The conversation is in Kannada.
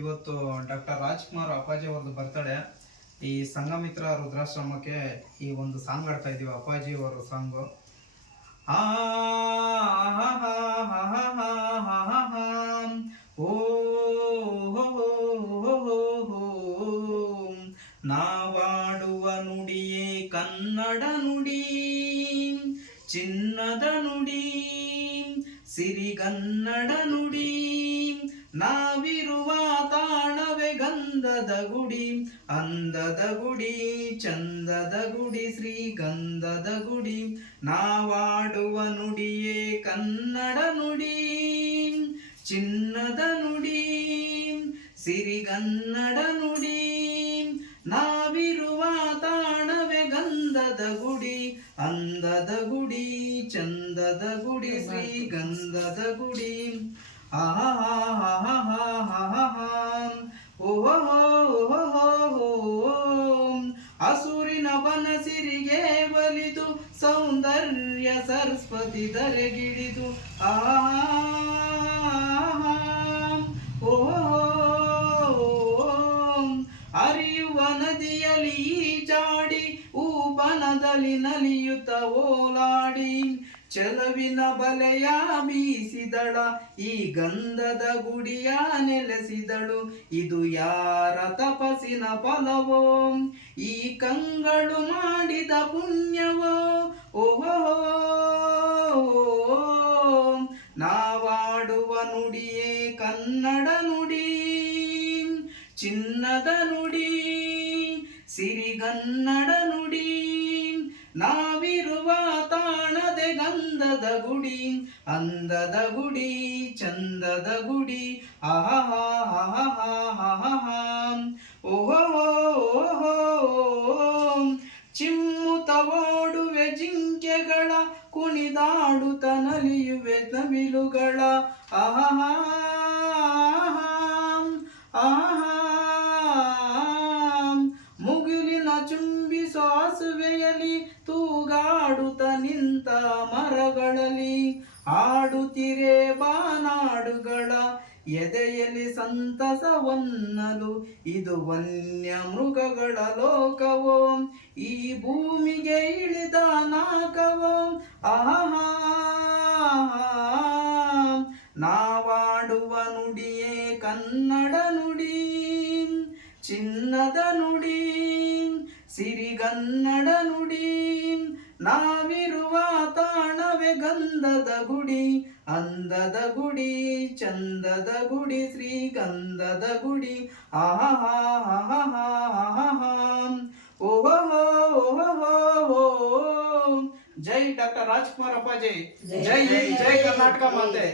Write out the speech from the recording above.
ಇವತ್ತು ಡಾಕ್ಟರ್ ರಾಜ್ಕುಮಾರ್ ಅಪ್ಪಾಜಿ ಅವ್ರದ್ದು ಬರ್ತಡೇ. ಈ ಸಂಘಮಿತ್ರ ರುದ್ರಾಶ್ರಮಕ್ಕೆ ಈ ಒಂದು ಸಾಂಗ್ ಆಡ್ತಾ ಇದೀವಿ, ಅಪ್ಪಾಜಿ ಅವರ ಸಾಂಗು. ಆ ಓ ನಾವಾಡುವ ನುಡಿಯೇ ಕನ್ನಡ ನುಡಿ, ಚಿನ್ನದ ನುಡಿ, ಸಿರಿಗನ್ನಡ ನುಡಿ. ನಾವಿರುವ ತಾಣವೇ ಗಂಧದ ಗುಡಿ, ಅಂದದ ಗುಡಿ, ಚಂದದ ಗುಡಿ, ಶ್ರೀಗಂಧದ ಗುಡಿ. ನಾವಾಡುವ ನುಡಿಯೇ ಕನ್ನಡ ನುಡಿ, ಚಿನ್ನದ ನುಡಿ, ಸಿರಿಗನ್ನಡ ನುಡಿ. ನಾವಿರುವ ತಾಣವೇ ಗಂಧದ ಗುಡಿ, ಅಂದದ ಗುಡಿ, ಚಂದದ ಗುಡಿ, ಶ್ರೀಗಂಧದ ಗುಡಿ. ಹಸುರಿನ ಬನಸಿರಿಗೆ ಬಲಿದು ಸೌಂದರ್ಯ ಸರಸ್ವತಿ ಧರೆಗಿಳಿದು ಹರಿಯುವ ನದಿಯಲ್ಲಿ ಜಾಡಿ ಊಪನದಲ್ಲಿ ನಲಿಯುತ್ತ ಓಲಾಡಿ ಚೆಲುವಿನ ಬಲೆಯ ಬೀಸಿದಳ, ಈ ಗಂಧದ ಗುಡಿಯ ನೆಲೆಸಿದಳು. ಇದು ಯಾರ ತಪಸ್ಸಿನ ಫಲವೋ, ಈ ಕಂಗಳು ಮಾಡಿದ ಪುಣ್ಯವೋ. ಓಹೋ ನಾವಾಡುವ ನುಡಿಯೇ ಕನ್ನಡ ನುಡಿ, ಚಿನ್ನದ ನುಡಿ, ಸಿರಿಗನ್ನಡ ನುಡಿ. ನಾವಿರುವ ತಾಣದೆ ಗಂಧದ ಗುಡಿ, ಅಂದದ ಗುಡಿ, ಚಂದದ ಗುಡಿ. ಓಹೋ ಚಿಮ್ಮುತ ಓಡುವೆ ಜಿಂಕೆಗಳ, ಕುಣಿದಾಡುತ್ತ ನಲಿಯುವೆ ನವಿಲುಗಳ. ಮುಗಿಲಿನ ಚುಂಬಿಸೋ ಹಸುವೆಯಲ್ಲಿ ತೂಗಾಡುತ್ತ ನಿಂತ ಮರಗಳಲ್ಲಿ ಆಡುತ್ತಿರೆ ಬಾನಾಡುಗಳ ಎದೆಯಲ್ಲಿ ಸಂತಸವನ್ನಲು. ಇದು ವನ್ಯ ಮೃಗಗಳ ಲೋಕವೋ, ಈ ಭೂಮಿಗೆ ಇಳಿದ ನಾಕವೋ. ನಾವಾಡುವ ನುಡಿಯೇ ಕನ್ನಡ ನುಡಿ, ಚಿನ್ನದ ನುಡಿ, ಸಿರಿಗನ್ನಡ ನುಡಿ. ನಾವಿರುವ ತಾಣವೇ ಗಂಧದ ಗುಡಿ, ಅಂದದ ಗುಡಿ, ಚಂದದ ಗುಡಿ, ಶ್ರೀಗಂಧದ ಗುಡಿ. ಜೈ ಡಾಕ್ಟರ್ ರಾಜ್ಕುಮಾರ್ ಅಪ್ಪಾಜಿ, ಜೈ ಜೈ ಕರ್ನಾಟಕ ಮಾತೆ.